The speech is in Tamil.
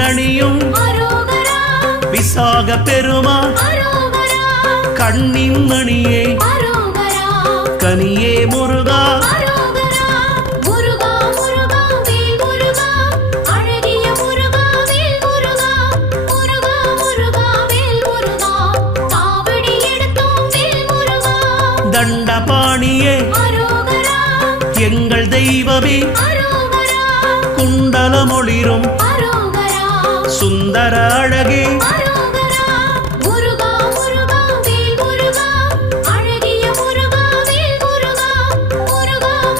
தேரணியும் விசாக பெருமான் கண்ணின் மணியே கனியே முருகா தண்டபாணியே எங்கள் தெய்வமே குண்டலமொளிரும் சுந்தர அழகே